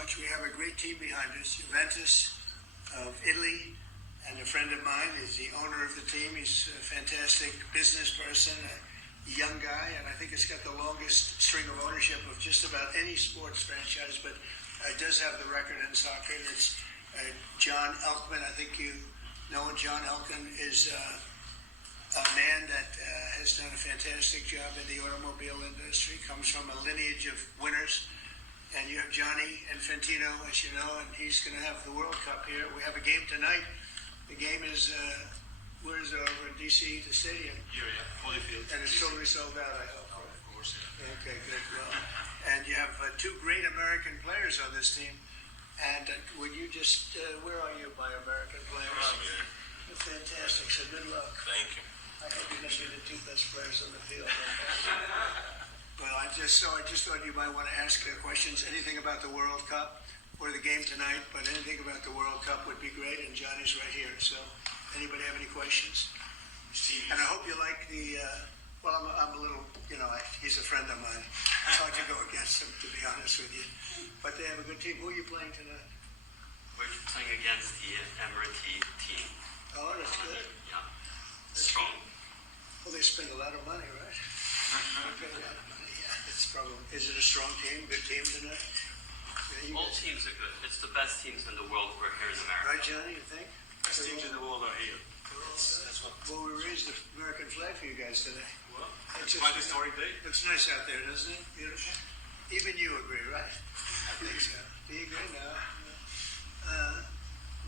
much. We have a great team behind us. Juventus of Italy, and a friend of mine is the owner of the team. He's a fantastic business person, a young guy, and I think it's got the longest string of ownership of just about any sports franchise, but it does have the record in soccer. It's John Elkman. I think you know John Elkman is a man that has done a fantastic job in the automobile industry, comes from a lineage of winners. And you have Johnny Infantino, as you know, and he's going to have the World Cup here. We have a game tonight. The game is, where is it, over in D.C., the stadium? Yeah, Holyfield. And it's totally sold out, I hope. Oh, of course, yeah. Okay, good. Well, and you have two great American players on this team. And would you just, where are you by American players? Yeah. Fantastic, so good luck. Thank you. I hope you're going to be the two best players on the field. Well, I just thought you might want to ask questions, anything about the World Cup or the game tonight, but anything about the World Cup would be great, and Johnny's right here. So, anybody have any questions? And I hope you like the, well, I'm a little, he's a friend of mine. It's hard to go against him, to be honest with you. But they have a good team. Who are you playing tonight? We're playing against the Emirati team. Oh, that's good. Yeah. Strong. Well, they spend a lot of money, right? They spend a lot of money, yeah. It's probably, is it a strong team, good team tonight? Yeah, All teams are good. It's the best teams in the world who are here in America. Right, Johnny, you think? Best teams in the world are here. That's what. Well, we raised the American flag for you guys today. Well, It's it's quite a historic day. Looks nice out there, doesn't it? Beautiful. Even you agree, right? I think so. Do you agree? No.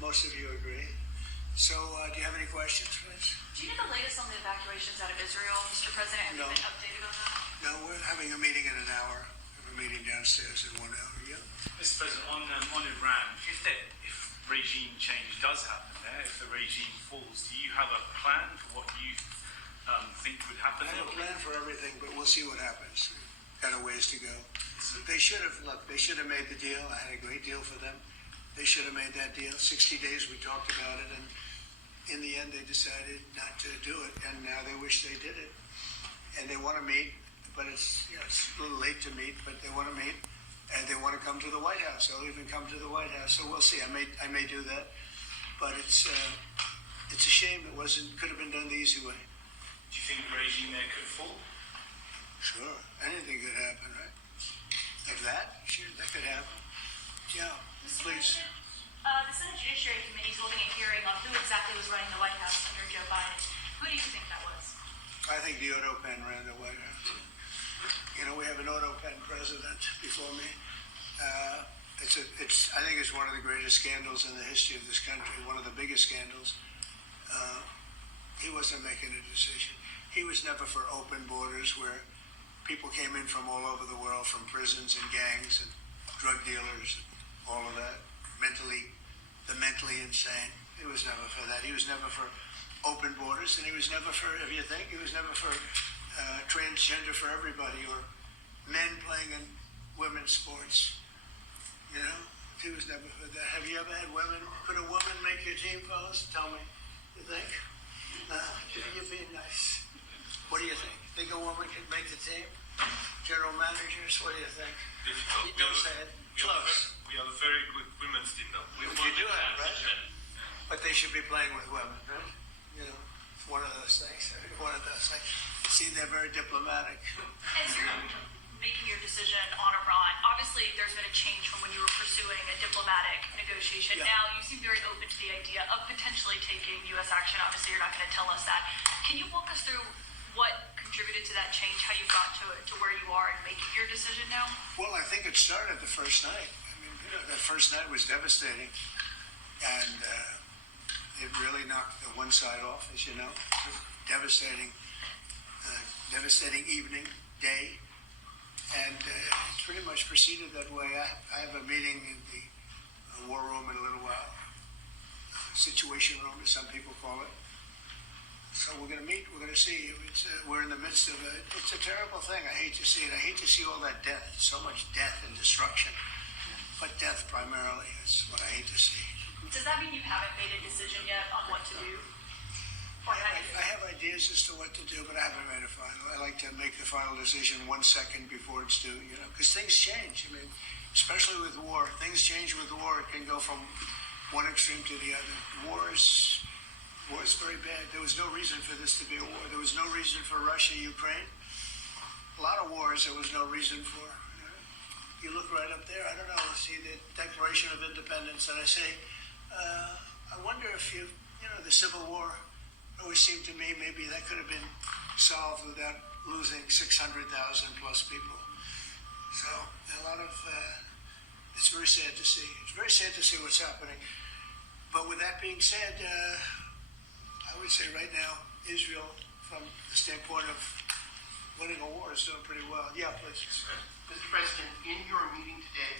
Most of you agree. So, do you have any questions, please? Do you know the latest on the evacuations out of Israel, Mr. President? Have No. you been updated on that? No, we're having a meeting in an hour. We have a meeting downstairs in 1 hour. Yeah. Mr. President, on Iran, if regime change does happen there, if the regime falls, do you have a plan for what you think would happen? I have a plan for everything, but we'll see what happens. Got a ways to go. They should have made the deal. I had a great deal for them. They should have made that deal. 60 days we talked about it, and in the end they decided not to do it, and now they wish they did it. And they want to meet, but it's a little late to meet, but they want to meet, and they want to come to the White House. They'll even come to the White House. So we'll see. I may do that, but it's a shame it could have been done the easy way. Do you think the regime there could fall? Sure, anything could happen, right? Like that? Sure, that could happen. Yeah, Mr. please. President, the Senate Judiciary Committee is holding a hearing on who exactly was running the White House under Joe Biden. Who do you think that was? I think the auto pen ran the White House. We have an auto pen president before me. I think it's one of the greatest scandals in the history of this country, one of the biggest scandals. He wasn't making a decision. He was never for open borders where people came in from all over the world, from prisons and gangs and drug dealers, and all of that, the mentally insane. He was never for that. He was never for open borders, and he was never for, if you think, he was never for transgender for everybody, or men playing in women's sports. He was never for that. Have you ever had women? Could a woman make your team, fellas? Tell me. You think? You're being nice. What do you think? Think a woman could make the team? General managers, what do you think? Difficult. You don't say it. Close. We have a very good women's team now. You do have, right? But they should be playing with women, right? It's one of those things. One of those things. See, they're very diplomatic. As you're making your decision on Iran, obviously there's been a change from when you were pursuing a diplomatic negotiation. Yeah. Now you seem very open to the idea of potentially taking U.S. action. Obviously, you're not going to tell us that. Can you walk us through what contributed to that change, how you got to where you are in making your decision now? Well, I think it started the first night. That first night was devastating. And it really knocked the one side off, as you know. Devastating evening, day. And it's pretty much proceeded that way. I have a meeting in the war room in a little while. Situation room, as some people call it. So we're going to meet. We're going to see. We're in the midst of it. It's a terrible thing. I hate to see it. I hate to see all that death. So much death and destruction. But death primarily is what I hate to see. Does that mean you haven't made a decision yet on what to do? I have ideas as to what to do, but I haven't made a final. I like to make the final decision 1 second before it's due, you know, because things change. I mean, especially with war, things change with war. It can go from one extreme to the other. War is very bad. There was no reason for this to be a war. There was no reason for Russia, Ukraine. A lot of wars there was no reason for. You look right up there, I don't know, see the Declaration of Independence, and I say, I wonder if you know, the Civil War always seemed to me maybe that could have been solved without losing 600,000 plus people. So a lot of, it's very sad to see. It's very sad to see what's happening. But with that being said, I would say right now, Israel, from the standpoint of winning a war, is doing pretty well. Yeah, please. Mr. President, in your meeting today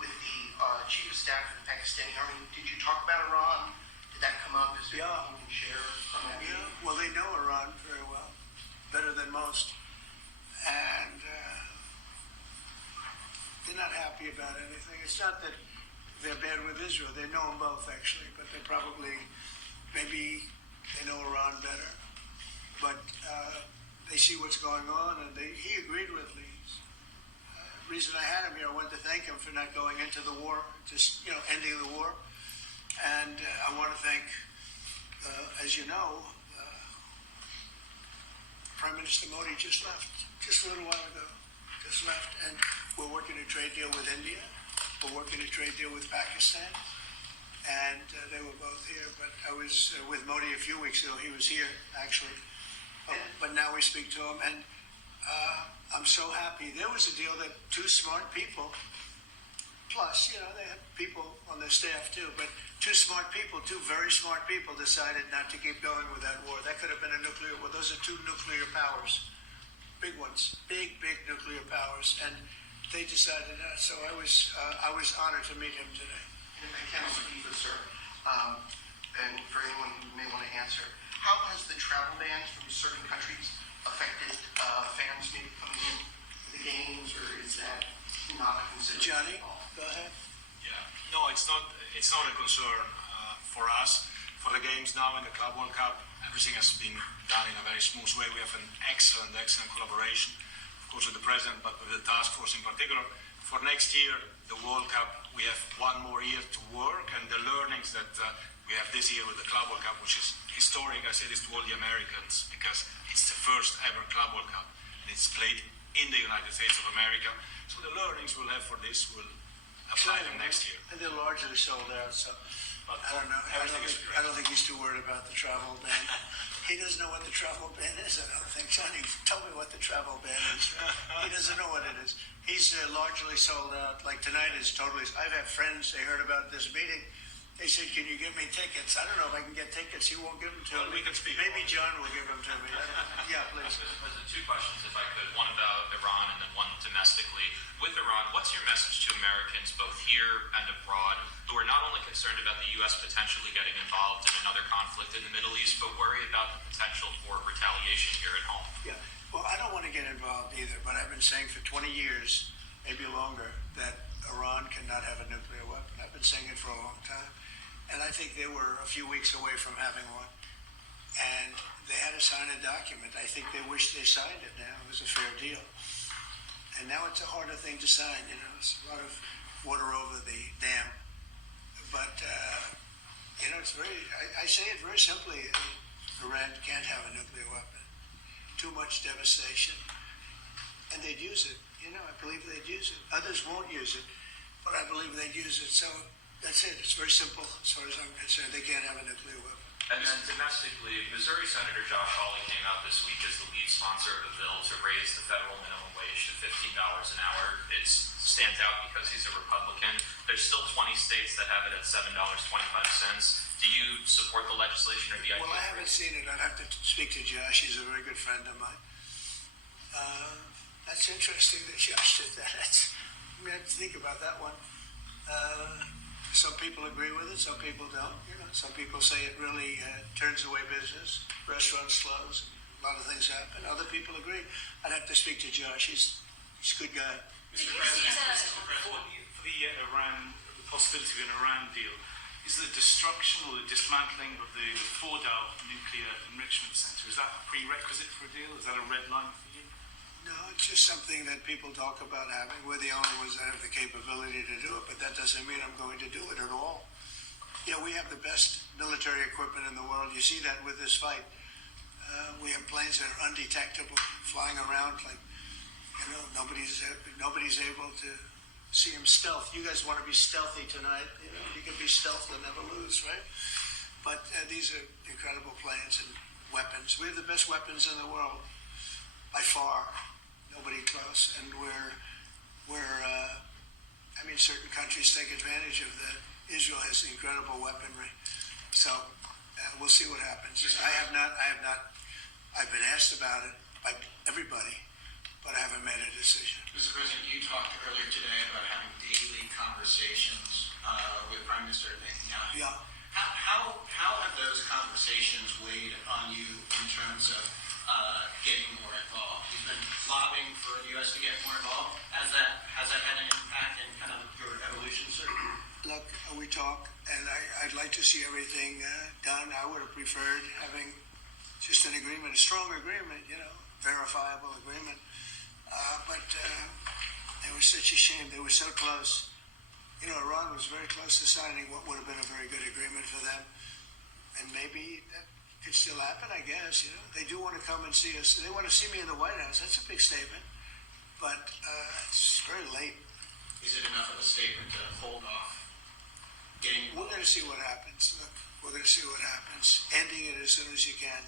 with the Chief of Staff of the Pakistani Army, did you talk about Iran? Did that come up? Is there Yeah. anything you can share from that Yeah, meeting? well, they know Iran very well, better than most, and they're not happy about anything. It's not that they're bad with Israel; they know them both actually, but they probably, maybe they know Iran better. But they see what's going on, and he agreed with me. Reason I had him here, I wanted to thank him for not going into the war, just ending the war, and I want to thank, as you know. Prime Minister Modi just left, just a little while ago, just left, and we're working a trade deal with India, we're working a trade deal with Pakistan, and they were both here, but I was with Modi a few weeks ago, he was here, actually, but now we speak to him, and I'm so happy. There was a deal that two smart people, plus, they had people on their staff too, but two smart people, two very smart people decided not to keep going with that war. That could have been a nuclear war. Those are two nuclear powers, big ones, big nuclear powers, and they decided that. So I was honored to meet him today. And if I can also leave this, sir, and for anyone who may want to answer, how has the travel bans from certain countries affected fans maybe coming in to the games, or is that not a consideration Johnny, at all? go ahead. Yeah, no, it's not a concern for us. For the games now in the Club World Cup, everything has been done in a very smooth way. We have an excellent collaboration, of course, with the president, but with the task force in particular. For next year, the World Cup, we have one more year to work, and the learnings that we have this year with the Club World Cup, which is historic, I say this to all the Americans, because it's the first ever Club World Cup, and it's played in the United States of America. So the learnings we'll have for this will apply them next year. And they're largely sold out, so But I don't know. everything is I don't think he's too worried about the travel ban. He doesn't know what the travel ban is, I don't think. Johnny, tell me what the travel ban is. He doesn't know what it is. He's largely sold out. Like tonight is totally. I've had friends, they heard about this meeting. They said, can you give me tickets? I don't know if I can get tickets. He won't give them to Well, me. we can speak Maybe about it. John will give them to me. Yeah, please. Mr. President, two questions, if I could. One about Iran and then one domestically. With Iran, what's your message to Americans, both here and abroad, who are not only concerned about the U.S. potentially getting involved in another conflict in the Middle East, but worry about the potential for retaliation here at home? Yeah. Well, I don't want to get involved either, but I've been saying for 20 years, maybe longer, that Iran cannot have a nuclear weapon. I've been saying it for a long time. And I think they were a few weeks away from having one. And they had to sign a document. I think they wish they signed it now. It was a fair deal. And now it's a harder thing to sign, It's a lot of water over the dam. But, it's very, I say it very simply. Iran can't have a nuclear weapon. Too much devastation. And they'd use it. I believe they'd use it. Others won't use it. But I believe they'd use it. So that's it. It's very simple as far as I'm concerned. They can't have a nuclear weapon. And then domestically, Missouri Senator Josh Hawley came out this week as the lead sponsor of a bill to raise the federal minimum wage to $15 an hour. It stands out because he's a Republican. There's still 20 states that have it at $7.25. Do you support the legislation or the idea? Well, I haven't seen it. I'd have to speak to Josh. He's a very good friend of mine. That's interesting that Josh did that. We have to think about that one. Some people agree with it. Some people don't. Some people say it really turns away business. Restaurants close. A lot of things happen. Other people agree. I'd have to speak to Josh. He's a good guy. Mr. President, for the Iran, the possibility of an Iran deal, is the destruction or the dismantling of the Fordow nuclear enrichment center, is that a prerequisite for a deal? Is that a red line for you? No, it's just something that people talk about having. We're the only ones that have the capability to do it, but that doesn't mean I'm going to do it at all. You know, we have the best military equipment in the world. You see that with this fight. We have planes that are undetectable, flying around like, you know, nobody's able to see them stealth. You guys want to be stealthy tonight. You know, you can be stealth and never lose, right? But these are incredible planes and weapons. We have the best weapons in the world by far. Nobody close. And I mean, certain countries take advantage of that. Israel has incredible weaponry. So we'll see what happens. I've been asked about it by everybody, but I haven't made a decision. Mr. President, you talked earlier today about having daily conversations with Prime Minister Netanyahu. Yeah. How have those conversations weighed on you in terms of getting more involved? He's been lobbying for the U.S. to get more involved. Has that had an impact in kind of your evolution, sir? Look, we talk, and I'd like to see everything done. I would have preferred having just an agreement, a strong agreement, you know, verifiable agreement. But it was such a shame. They were so close. You know, Iran was very close to signing what would have been a very good agreement for them. And maybe that could still happen, I guess, you know. They do want to come and see us. They want to see me in the White House. That's a big statement. But it's very late. Is it enough of a statement to hold off getting We're involved? going to see what happens. Look, we're going to see what happens. Ending it as soon as you can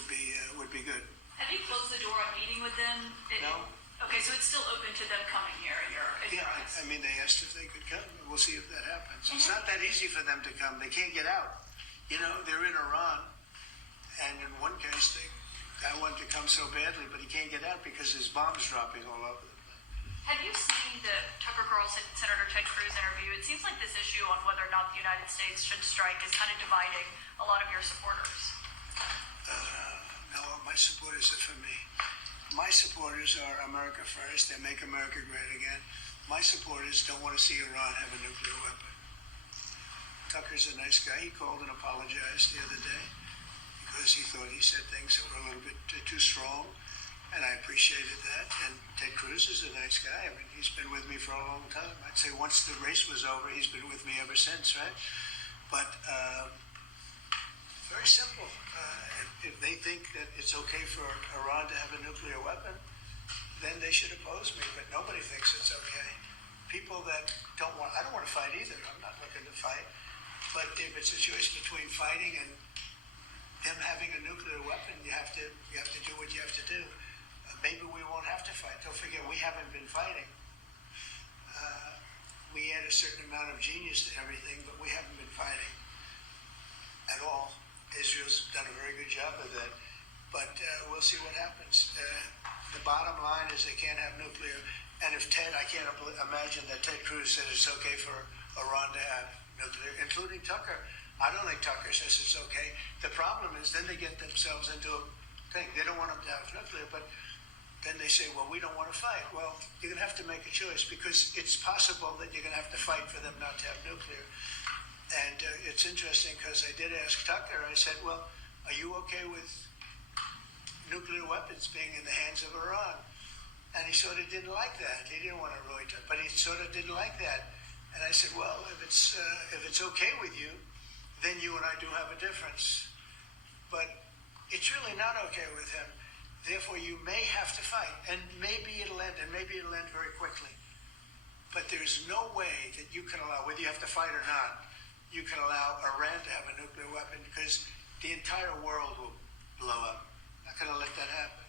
would be good. Have you closed the door on meeting with them? No. Okay, so it's still open to them coming here in your Yeah, eyes? I mean, they asked if they could come. We'll see if that happens. It's not that easy for them to come. They can't get out. You know, they're in Iran, and in one case, the guy wanted to come so badly, but he can't get out because there's bombs dropping all over the place. Have you seen the Tucker Carlson, Senator Ted Cruz interview? It seems like this issue on whether or not the United States should strike is kind of dividing a lot of your supporters. No, my supporters are for me. My supporters are America first. They make America great again. My supporters don't want to see Iran have a nuclear weapon. Tucker's a nice guy. He called and apologized the other day because he thought he said things that were a little bit too strong, and I appreciated that. And Ted Cruz is a nice guy. I mean, he's been with me for a long time. I'd say once the race was over, he's been with me ever since, right? But very simple. If they think that it's okay for Iran to have a nuclear weapon, then they should oppose me. But nobody thinks it's okay. People that don't want, I don't want to fight either. I'm not looking to fight. But if it's a choice between fighting and them having a nuclear weapon, you have to do what you have to do. Maybe we won't have to fight. Don't forget, we haven't been fighting. We add a certain amount of genius to everything, but we haven't been fighting at all. Israel's done a very good job of that, but we'll see what happens. The bottom line is they can't have nuclear, and if Ted, I can't imagine that Ted Cruz said it's okay for Iran to have nuclear, including Tucker. I don't think Tucker says it's okay. The problem is then they get themselves into a thing. They don't want them to have nuclear, but then they say, well, we don't want to fight. Well, you're going to have to make a choice because it's possible that you're going to have to fight for them not to have nuclear. And it's interesting because I did ask Tucker, I said, well, are you okay with nuclear weapons being in the hands of Iran? And he sort of didn't like that. He didn't want to really, but he sort of didn't like that. And I said, well, if it's okay with you, then you and I do have a difference. But it's really not okay with him. Therefore, you may have to fight, and maybe it'll end, very quickly. But there's no way that you can allow, whether you have to fight or not, you can allow Iran to have a nuclear weapon because the entire world will blow up. Not going to let that happen.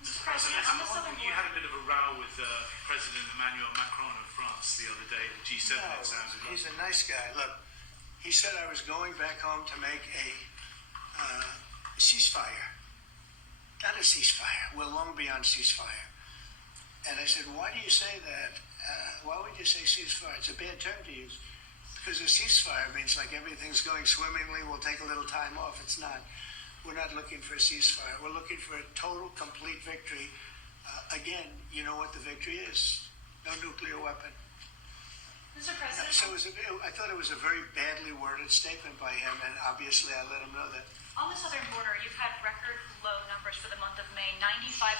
Mr. President, on the southern You had a border, bit of a row with President Emmanuel Macron of France the other day at G7, No, it sounded like. he's a nice guy. Look, he said I was going back home to make a ceasefire. Not a ceasefire. We're long beyond ceasefire. And I said, why do you say that? Why would you say ceasefire? It's a bad term to use. Because a ceasefire means like everything's going swimmingly, we'll take a little time off. It's not. We're not looking for a ceasefire. We're looking for a total, complete victory. Again, you know what the victory is. No nuclear weapon. Mr. President, So I thought it was a very badly worded statement by him, and obviously I let him know that. on the southern border, you've had record low numbers for the month of May, 95